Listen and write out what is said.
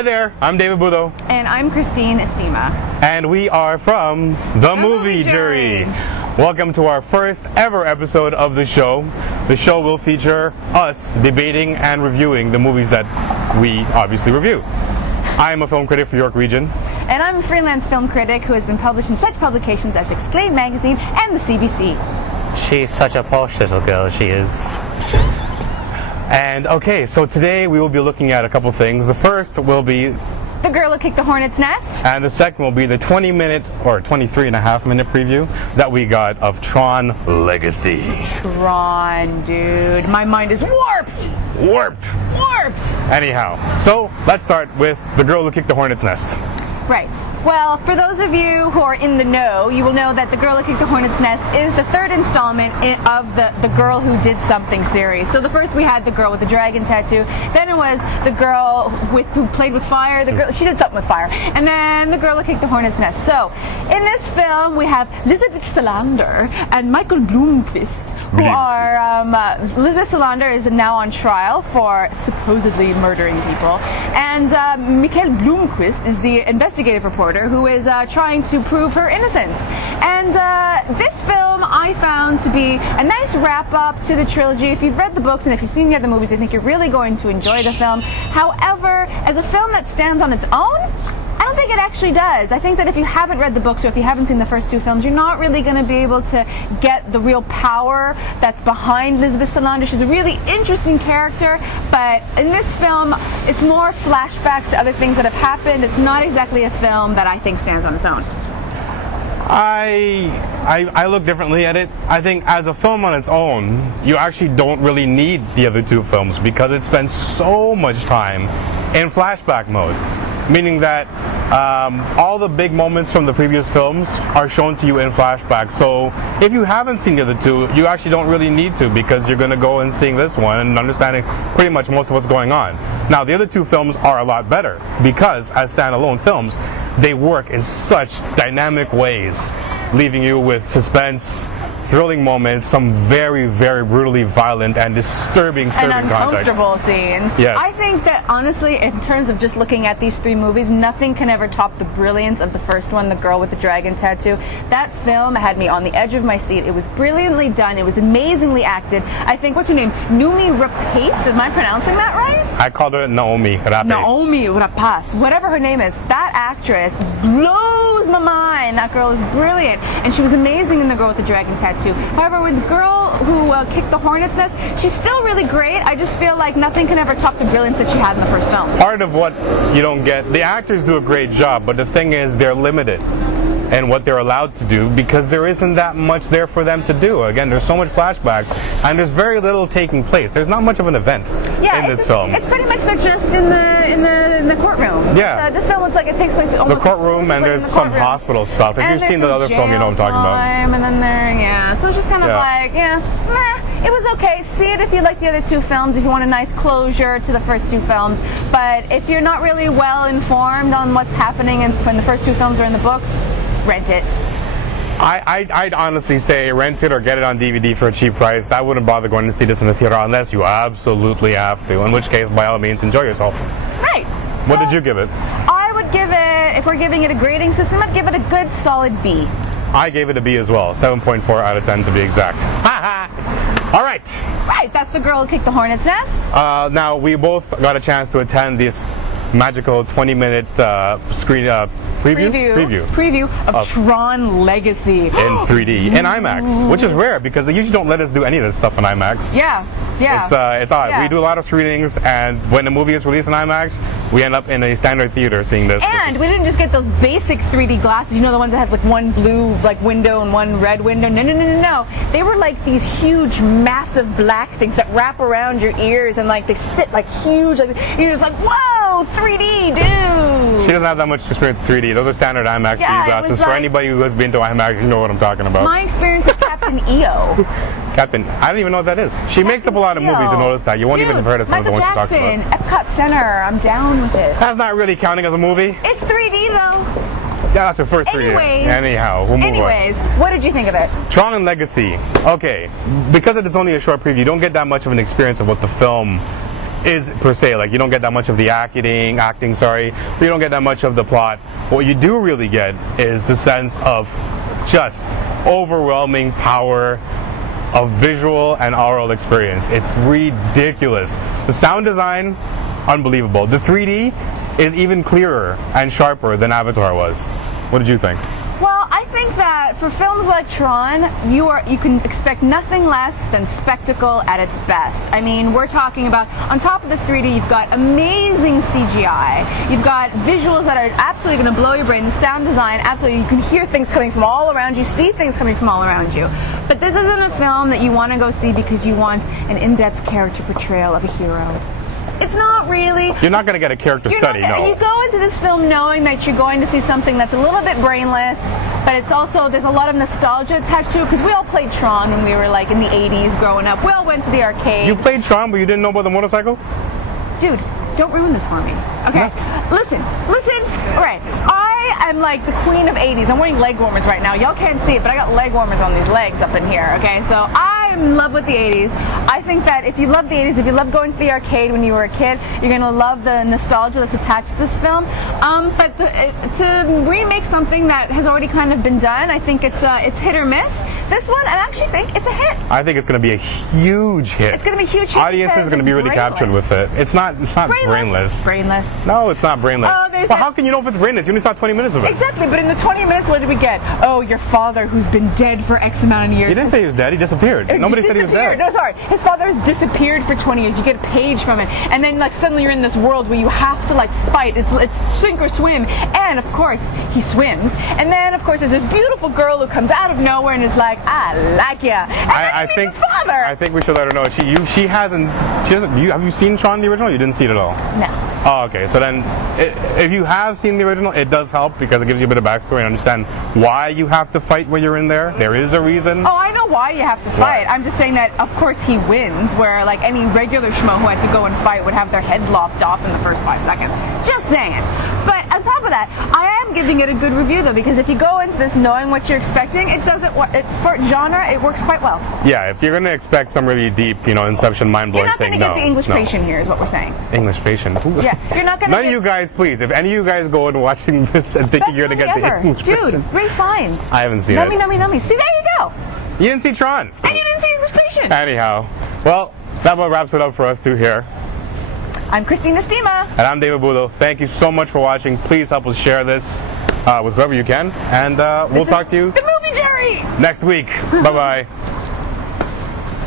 Hi there, I'm David Budo. And I'm Christine Estima. And we are from The Movie Jury. Welcome to our first ever episode of the show. The show will feature us debating and reviewing the movies that we obviously review. I am a film critic for York Region. And I'm a freelance film critic who has been published in such publications as Exclaim Magazine and the CBC. She's such a posh little girl, she is. And okay, so today we will be looking at a couple things. The first will be The Girl Who Kicked the Hornet's Nest. And the second will be the 20-minute or 23.5-minute preview that we got of Tron Legacy. Tron, dude. My mind is warped! Warped! Anyhow, so let's start with The Girl Who Kicked the Hornet's Nest. Right. Well, for those of you who are in the know, you will know that The Girl Who Kicked the Hornet's Nest is the third installment of the Girl Who Did Something series. So the first we had the girl with the dragon tattoo, then it was the girl who played with fire, she did something with fire, and then The Girl Who Kicked the Hornet's Nest. So, in this film we have Elizabeth Salander and Michael Blomkvist, who are, Elizabeth Salander is now on trial for supposedly murdering people, and Michael Blomkvist is the investigative reporter who is trying to prove her innocence. And this film I found to be a nice wrap-up to the trilogy. If you've read the books and if you've seen the other movies, I think you're really going to enjoy the film. However, as a film that stands on its own, I don't think it actually does. I think that if you haven't read the books or if you haven't seen the first two films, you're not really going to be able to get the real power that's behind Elizabeth Salander. She's a really interesting character, but in this film, it's more flashbacks to other things that have happened. It's not exactly a film that I think stands on its own. I look differently at it. I think as a film on its own, you actually don't really need the other two films because it spends so much time in flashback mode. Meaning that all the big moments from the previous films are shown to you in flashback. So if you haven't seen the other two, you actually don't really need to because you're going to go and seeing this one and understanding pretty much most of what's going on. Now, the other two films are a lot better because as standalone films, they work in such dynamic ways, leaving you with suspense, thrilling moments, some very, very brutally violent and disturbing and uncomfortable scenes. Yes. I think that honestly, in terms of just looking at these three movies, nothing can ever top the brilliance of the first one, The Girl with the Dragon Tattoo. That film had me on the edge of my seat. It was brilliantly done. It was amazingly acted. I think, what's her name? Noomi Rapace? Am I pronouncing that right? I called her Naomi Rapace. Naomi Rapace. Whatever her name is. That actress blows my mind. That girl is brilliant. And she was amazing in The Girl with the Dragon Tattoo. However, with The Girl Who Kicked the Hornet's Nest, she's still really great. I just feel like nothing can ever top the brilliance that she had in the first film. Part of what you don't get, the actors do a great job, but the thing is they're limited in what they're allowed to do because there isn't that much there for them to do. Again, there's so much flashbacks and there's very little taking place. There's not much of an event in this film. It's pretty much they're just in the courtroom. Yeah. This film, it's like it takes place almost the courtroom and there's some hospital stuff. If you've seen the other film, you know what I'm talking about. And then so it's just kind of like, it was okay. See it if you like the other two films, if you want a nice closure to the first two films. But if you're not really well informed on what's happening when the first two films are in the books, rent it. I'd honestly say rent it or get it on DVD for a cheap price. I wouldn't bother going to see this in the theater unless you absolutely have to, in which case, by all means, enjoy yourself. Right. What did you give it? I would give it, if we're giving it a grading system, I'd give it a good solid B. I gave it a B as well, 7.4 out of 10 to be exact. All right. Right, that's The Girl Who Kicked the Hornet's Nest. Now, we both got a chance to attend this magical 20-minute preview of Tron Legacy in 3D in IMAX, which is rare because they usually don't let us do any of this stuff in IMAX. Yeah. It's odd. Yeah. We do a lot of screenings, and when the movie is released in IMAX, we end up in a standard theater seeing this. And we didn't just get those basic 3D glasses, you know, the ones that have like one blue window and one red window. No. They were like these huge, massive black things that wrap around your ears and like they sit like huge. Like you're just like, whoa, 3D, dude. She doesn't have that much experience with 3D. Those are standard IMAX 3D glasses. For anybody who has been to IMAX, you know what I'm talking about. My experience with Captain EO. Captain, I don't even know what that is. She makes up a lot of movies, you notice that. You won't even have heard of some of the ones she talks about. Epcot Center, I'm down with it. That's not really counting as a movie. It's 3D though. Yeah, that's her first 3D. Anyhow, we'll move on. What did you think of it? Tron and Legacy. Okay, because it is only a short preview, you don't get that much of an experience of what the film is per se. Like, you don't get that much of the acting, but you don't get that much of the plot. What you do really get is the sense of just overwhelming power of visual and aural experience. It's ridiculous. The sound design, unbelievable. The 3D is even clearer and sharper than Avatar was. What did you think? Well, I think that for films like Tron, you can expect nothing less than spectacle at its best. I mean, we're talking about, on top of the 3D, you've got amazing CGI. You've got visuals that are absolutely going to blow your brain. The sound design, absolutely, you can hear things coming from all around you, see things coming from all around you. But this isn't a film that you want to go see because you want an in-depth character portrayal of a hero. It's not really. You're not going to get a character study, no. You go into this film knowing that you're going to see something that's a little bit brainless, but it's also, there's a lot of nostalgia attached to it, because we all played Tron when we were like in the 80s growing up. We all went to the arcade. You played Tron, but you didn't know about the motorcycle? Dude, don't ruin this for me. Okay? Listen. All right. I am like the queen of 80s. I'm wearing leg warmers right now. Y'all can't see it, but I got leg warmers on these legs up in here. Okay? So I'm in love with the 80s. I think that if you love the 80s, if you love going to the arcade when you were a kid, you're going to love the nostalgia that's attached to this film. But to remake something that has already kind of been done, I think it's hit or miss. This one, I actually think it's a hit. I think it's going to be a huge hit. It's going to be a huge hit. Audiences are going to be really captured with it. It's not brainless. Brainless. No, it's not brainless. Oh, well, how can you know if it's brainless? You only saw 20 minutes of it. Exactly, but in the 20 minutes, what did we get? Oh, your father, who's been dead for X amount of years. He didn't say he was dead. He disappeared. Nobody said he was dead. No, sorry. His father's disappeared for 20 years. You get a page from it, and then like suddenly you're in this world where you have to like fight. It's sink or swim, and of course he swims. And then of course there's this beautiful girl who comes out of nowhere and is like, I like ya. And I think his father. I think we should let her know. She hasn't. Have you seen Tron the original? You didn't see it at all. No. Oh, okay. So then, if you have seen the original, it does help because it gives you a bit of backstory and understand why you have to fight when you're in there. There is a reason. Oh, I know why you have to fight. I'm just saying that, of course, he wins, where like any regular schmo who had to go and fight would have their heads lopped off in the first 5 seconds. Just saying. But on top of that, I am giving it a good review though, because if you go into this knowing what you're expecting, it doesn't. For genre, it works quite well. Yeah, if you're going to expect some really deep, Inception, mind-blowing thing, you're not going to get the English patient here, is what we're saying. English patient. Yeah, you're not going to. None of you guys, please. If any of you guys go and watching this and thinking you're going to get the English patient, dude, Ray Fiennes. I haven't seen it. Nummy. See, there you go. You didn't see Tron. And you didn't see English patient. Anyhow, well, that about wraps it up for us two here. I'm Christina Stima. And I'm David Budo. Thank you so much for watching. Please help us share this with whoever you can. And we'll talk to you The Movie Jerry! next week. Bye-bye.